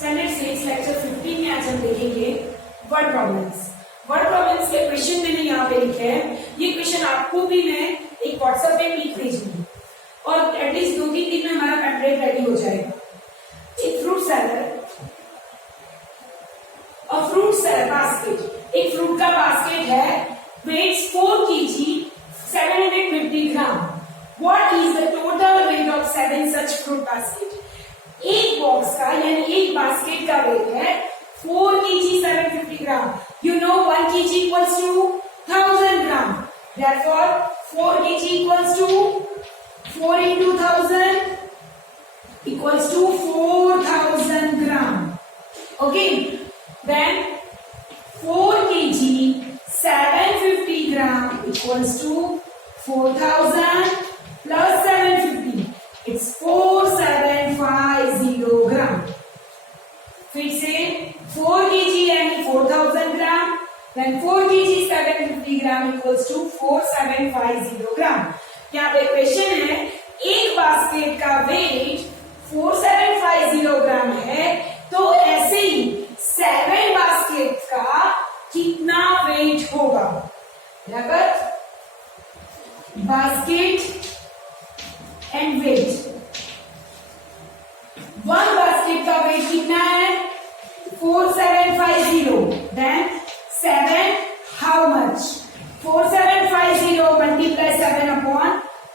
Standard 6 lecture 15 में आज हम देखेंगे वर्ड प्रॉब्लम्स। वर्ड प्रॉब्लम्स के क्वेश्चन मैंने यहाँ पे लिखे हैं। ये क्वेश्चन आपको भी मैं एक व्हाट्सएप पे लिख भेजूंगी और एटलीस्ट 2-3 दिन में हमारा पैम्पलेट रेडी हो जाएगा। एक फ्रूट सैलड और फ्रूट बास्केट, एक फ्रूट का बास्केट है, weights 4 kg 750 gram. What is the total weight of 7 such fruit basket? एक बॉक्स का यानी एक बास्केट का वेट है 4 kg 750 gram. You know 1 kg equals to 1000 gram. Therefore 4 kg equals to 4 into 1000 equals to 4000 gram. Okay. Then 4 kg 750 gram equals to 4000 plus 750. It's 4750 gram. फिर से 4 kg यानी 4000 ग्राम, then 4 kg 750 gram equals to 4750 ग्राम। यहाँ पे question है, एक basket का wait 4750 ग्राम है, तो ऐसे ही 7 बास्केट का कितना वेट होगा? बराबर बास्केट एंड वेट। 1 बास्केट का वेट कितना है? 4750। Then 7 how much? 4750 multiply 7 upon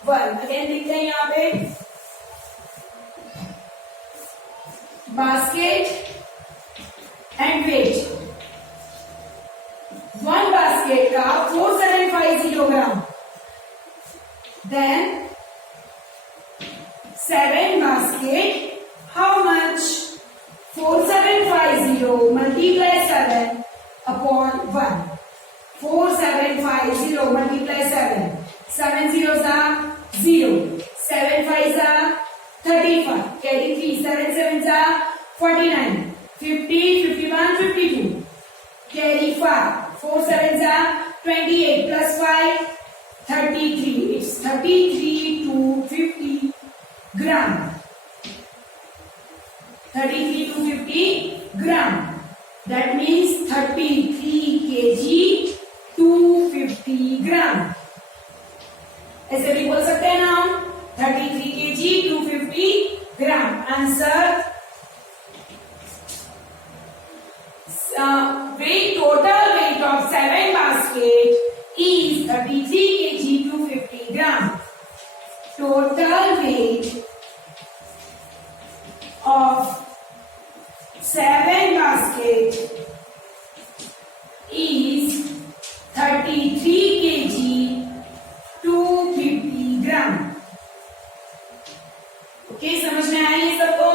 1। Again लिखते हैं यहाँ पे बास्केट एंड वेट। 1 बास्केट का 4750 ग्राम, then 7 basket how much? 4750 multiply 7 upon 1. 4750 multiply 7. 7 zeros are 0. 7 fives are 35. Carry 3. 7 sevens are 49. 50, 51, 52. Carry 5. 4 sevens are 28 plus 5 33. It's 33 to 50 gram. 33 to 50 gram. That means 33 kg 250 gram. ऐसे भी बोल सकते हैं ना हम, 33 kg 250 gram. Answer weight, total weight of 7 basket is 33 kg 250 gram. Total weight of 7 basket is 33 kg 250 gram. Okay, समझ में आई ये सबको?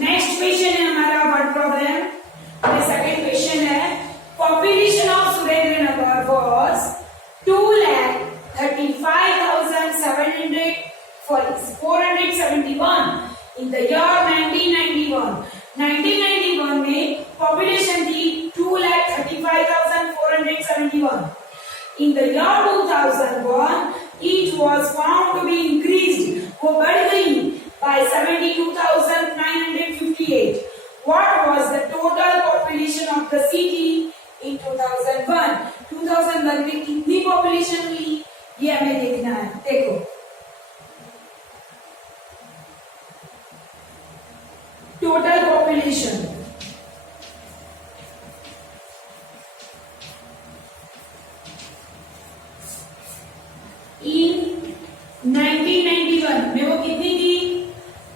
नेक्स्ट क्वेश्चन है हमारा वर्ड प्रॉब्लम। सेकंड क्वेश्चन है, population of Surendranagar was 2,35,471 in the year 1991. 1991 में population थी 2,35,471. In the year 2001 it was found to be increased, वो बढ़ गई by 72,958. What was the total population of the city in 2001? 2001 में कितनी पॉपुलेशन हुई ये हमें देखना है। देखो total population in 1991 में वो कितनी थी?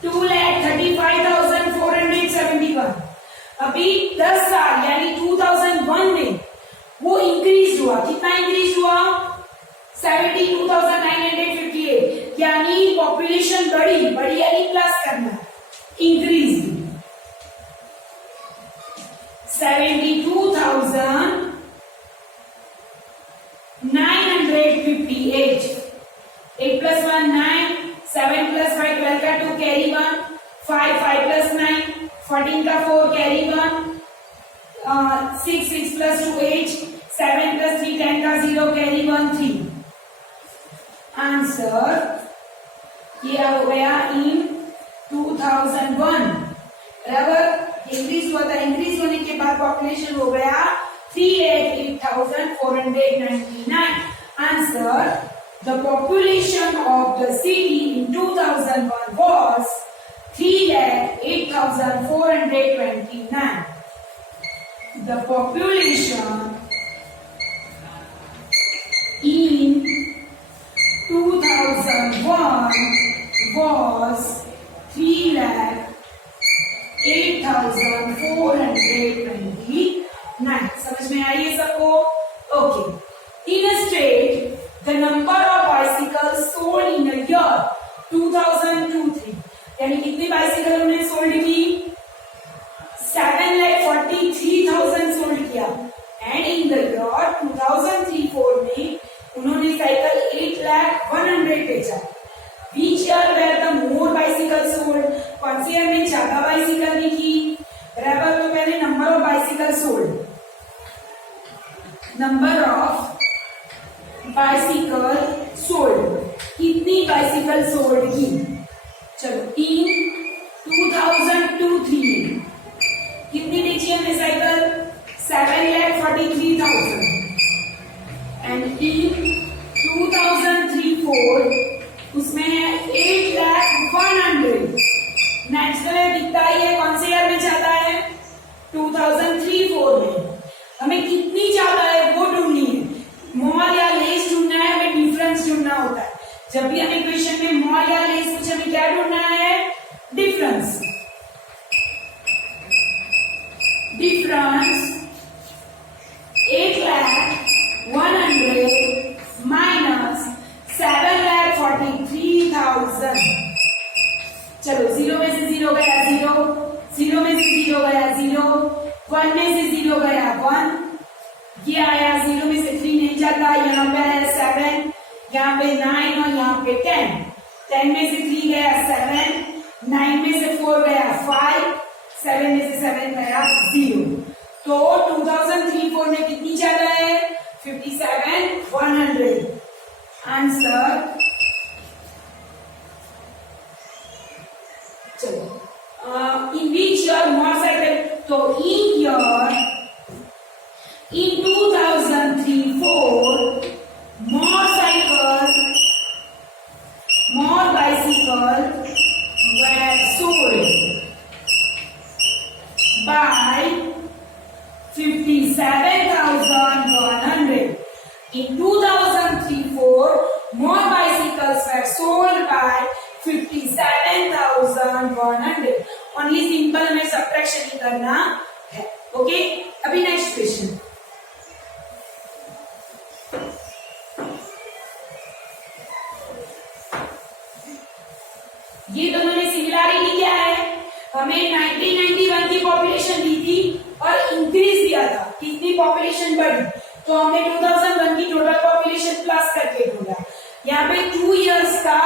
2,35,471। अभी 10 साल यानी 2001 में वो इंक्रीज हुआ। कितना इंक्रीज हुआ? 72,958। यानी पॉपुलेशन बढ़ी यानी प्लस करना, इंक्रीज 72,958. 8 plus 1 9, 7 plus 5 12 का 2 कैरी 1, 5 plus 9 14 का 4 कैरी 1, 6 plus 2 8, 7 plus 3 10 का 0 कैरी 1 3। आंसर ये हो गया इन 2001। बराबर इंक्रीज हुआ था, इंक्रीज होने के बाद पॉपुलेशन हो गया 3,08,499. Answer, the population of the city in 2001 was 3,08,429. The population in 2001 was 3,08,429. समझ में आई है सबको? Okay. In a state, the number of bicycles sold in a year 2002-3, यानी कितनी बाइसिकल उन्होंने सोल्ड की? 7,43,000 सोल्ड किया. एंड इन द ईयर 2003-4 में उन्होंने साइकिल 8,01,000 बेचा. Which year where the more bicycles sold? कौन से ईयर में ज्यादा बाइसिकल बिकी? बराबर. तो पहले number of bicycle sold, number of bicycle sold, कितनी बाइसिकल सोल्ड की? चलो, इन 2002-3 कितनी बेची हमने साइकिल? 7,43,000. एंड इन 2003-4 उसमें है 8,01,000. नेचुरल दिखता ही है. कौन से ईयर में जाता है? 2003-4 में. हमें कितनी ज्यादा है वो ढूंढनी है. मोर या लेस ढूंढना है, हमें डिफरेंस ढूंढना होता है. जब भी हमें क्वेश्चन में मोर या लेस कुछ हमें क्या ढूंढना है? डिफरेंस. Difference 8,01,000 minus 7,43,000. चलो, 0 में से 0 गया 0, 0 में से 0 गया 0, 1 में से 0 गया 1, ये आया 0 में से 3 नहीं जाता. यहाँ पे है 7, यहाँ पे 9 और यहाँ पे 10. 10 में से 3 गया 7, 9 में से 4 गया 5, 7 में से 7 गया 0. तो 2003-4 में कितनी ज्यादा है? 57,100. आंसर. चलो, इन विच ईयर मोर साइकिल? तो इन year in 2003-4 more bicycle were sold by 57,100. In 2003-4 more bicycles were sold by 57,100. Only simple में subtraction ही करना है. ओके. अभी नेक्स्ट क्वेश्चन. ये दोनों में सिमिलरिटी क्या है? हमें 1991 की पॉपुलेशन दी थी और इंक्रीज दिया था. कितनी पॉपुलेशन बढ़ी? तो हमने 2001 की टोटल पॉपुलेशन प्लस करके ढूंढा. यहाँ पे 2 इयर्स का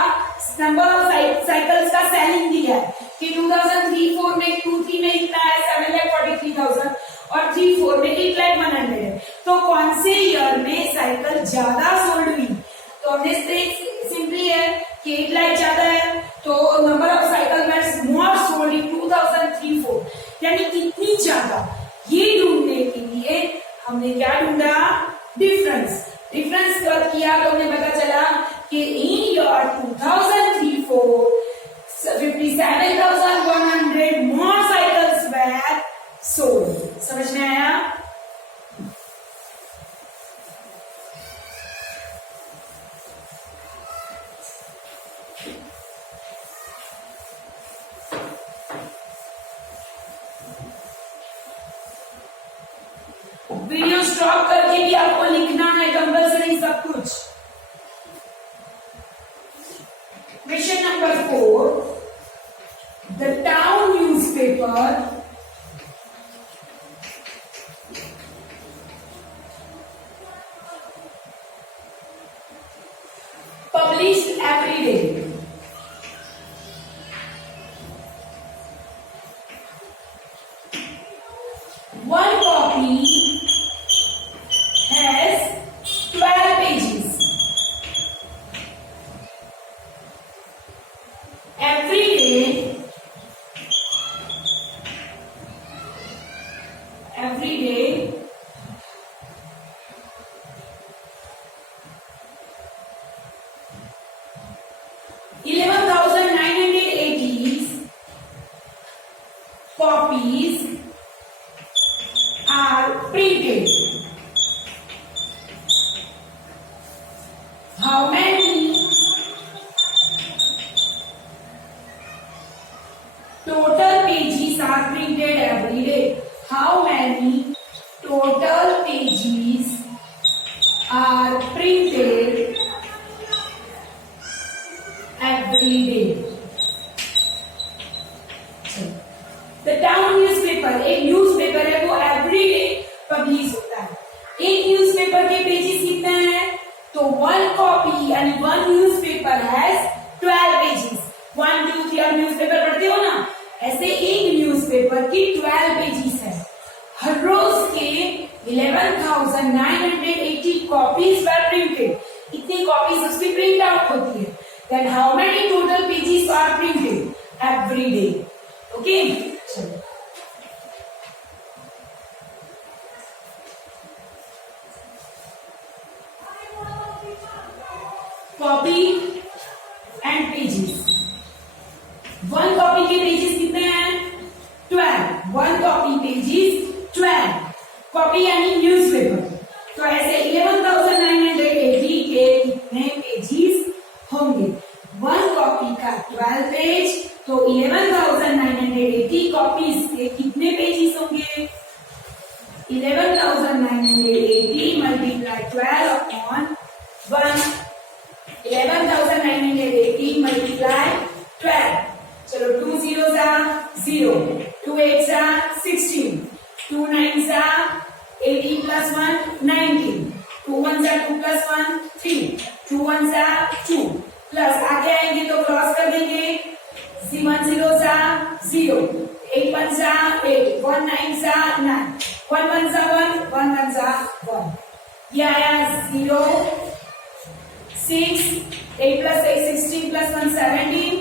नंबर ऑफ साइकिल्स का सेलिंग दिया है कि 2003-4 में 2-3 में इतना है 7,43,000 और 3-4 में 8,01,000 है. तो कौन से ईयर में साइकिल ज्यादा सोल्ड हुई? तो हमने सिंपली है कि 8 लाख ज्यादा है, तो number of cycle that's more sold in 2003-4, यानी कितनी ज्यादा. ये ढूंढने के लिए हमने क्या ढूंढा? डिफरेंस. डिफरेंस किया तो हमें पता चला कि in year 2003-4 57,100 more cycles were sold. समझ में आया? वीडियो स्टॉप करके भी आपको लिखना है कंपल्सरी सब कुछ. Question number 4. The town newspaper published every day. One copy has 12 pages. every day copies are printed. How many total pages are printed every day? How many total pages are printed every day? The town newspaper एक newspaper है, वो everyday publish होता है। एक newspaper के pages कितने हैं? तो वन कॉपी यानी वन न्यूज़पेपर हैज 12 पेजेस। 1 2 3 आप न्यूज़पेपर पढ़ते हो ना, ऐसे एक न्यूज़पेपर की 12 पेजेस है। हर रोज के 11,980 कॉपीज वर प्रिंटेड। इतनी कॉपीज उसकी प्रिंट आउट होती है। Then how many total pages are printed every day? Okay, चलो copy and pages. One copy के पेजेस कितने हैं? 12। One copy pages 12। कॉपी यानी न्यूज़पेपर। तो ऐसे 11,980 के कितने पेजेस होंगे? वन कॉपी का 12 पेज, तो 11,980 कॉपीज के कितने पेजेस होंगे? 11,980 मल्टीप्लाई 12 अपॉन 1। 11,980 मल्टीप्लाई 12। चलो 2 zeros are 0, 2 8s are 16, 2 9s are 18 plus 1 19, 2 1s are 2 plus 1 3, 2 1s are 2 plus आगे आएंगे तो क्रॉस कर देंगे। 1 zeros are 0, 8 1s are 8, 1 9s are 9, 1 1s are 1, 1 1s are 1। ये आया 0 6, 8 plus 8 16 plus 1 17।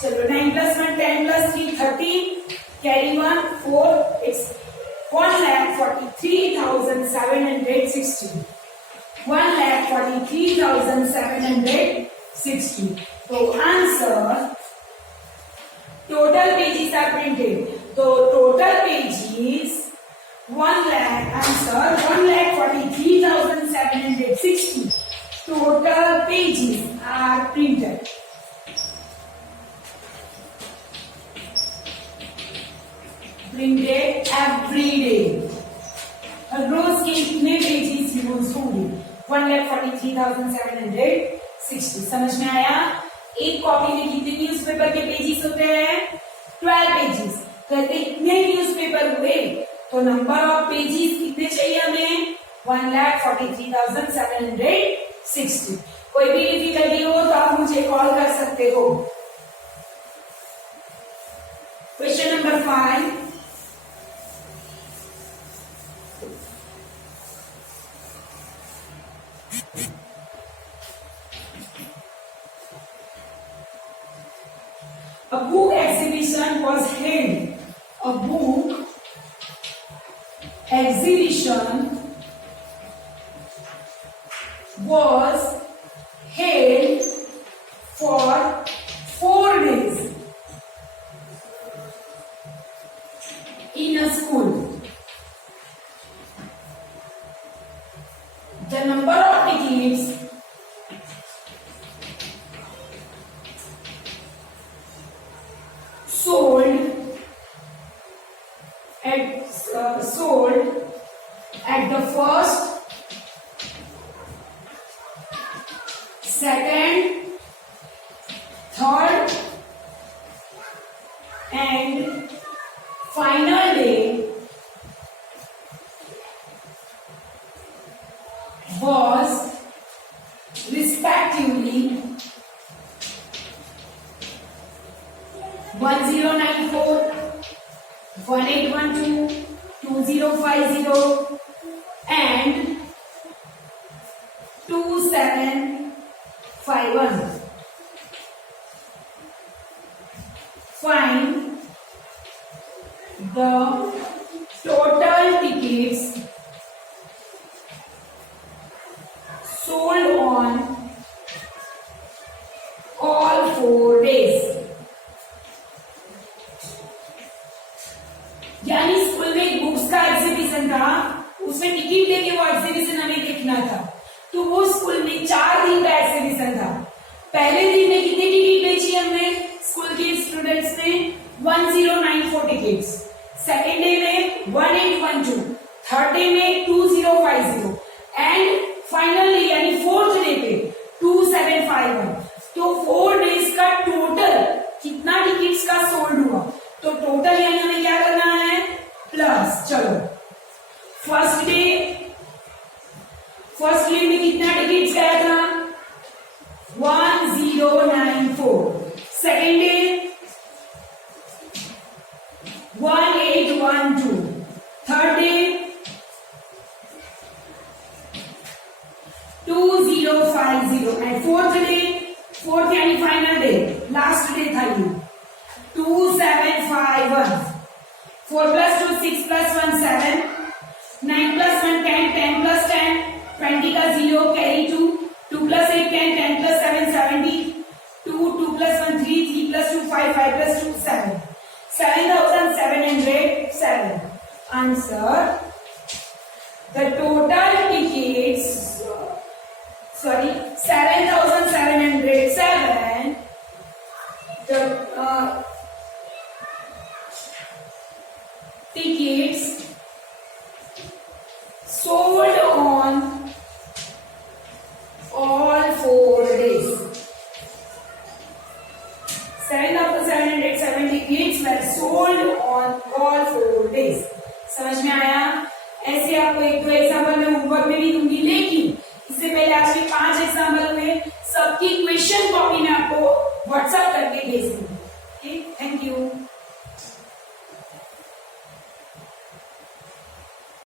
चलो 9 plus 1 10 plus 3 13, कैरी 1 4, it's 1,43,760। 1,43,760। तो answer total pages are printed. तो total pages 1 lakh, answer 1,43,760 total pages are printed. Printed every day. हर रोज के कितने pages use होंगे? 1,43,760। समझ में आया? एक कॉपी में कितने न्यूज़पेपर के पेजेस होते हैं? 12 पेजेस। कहते इतने न्यूज़पेपर हुए तो नंबर ऑफ पेजेस कितने चाहिए हमें? 1,43,760। कोई भी डिफिकल्टी हो तो आप मुझे कॉल कर सकते हो। Question number 5। A book exhibition was held. A book exhibition was held for 4 days in a school. The number of tickets sold at the first, second, third and final day was respectively 1094, 1812, 2050 and 2751. Find the total tickets tickets sold on all 4 days. यानी school में एक books का exhibition था, उसमें ticket लेके वो exhibition हमें देखना था। तो वो स्कूल में 4 दिन का एग्जीबिशन था। पहले दिन में कितने टिकट बेची हमने स्कूल के स्टूडेंट्स ने? 1094 टिकट्स। सेकेंड डे में 1812, थर्ड डे में 2050 एंड फाइनली यानी फोर्थ डे पे 2751। तो 4 डेज का टोटल कितना टिकट्स का सोल्ड हुआ? तो टोटल यानी हमें क्या करना है? प्लस। चलो फर्स्ट डे में कितना टिकट्स गया था? 1094। Second day 1812। Third day 2050 and fourth यानी फाइनल डे, लास्ट डे था ये 2751। 4 + 2 6 + 1 7, 9 + 1 10, 10 + 10 20 का 0 carry 2, 2 + 8 10, 10 + 7 70, 2 + 1 3, 3 + 2 5, 5 + 2 7, 7707. Answer: the total tickets, 7707. The tickets sold on all 4 days. 7707 tickets were sold on all 4 days. समझ में आया? ऐसे आपको 1-2 एग्जाम्पल में होमवर्क में भी दूंगी, लेकिन इससे पहले आज के 5 एग्जाम्पल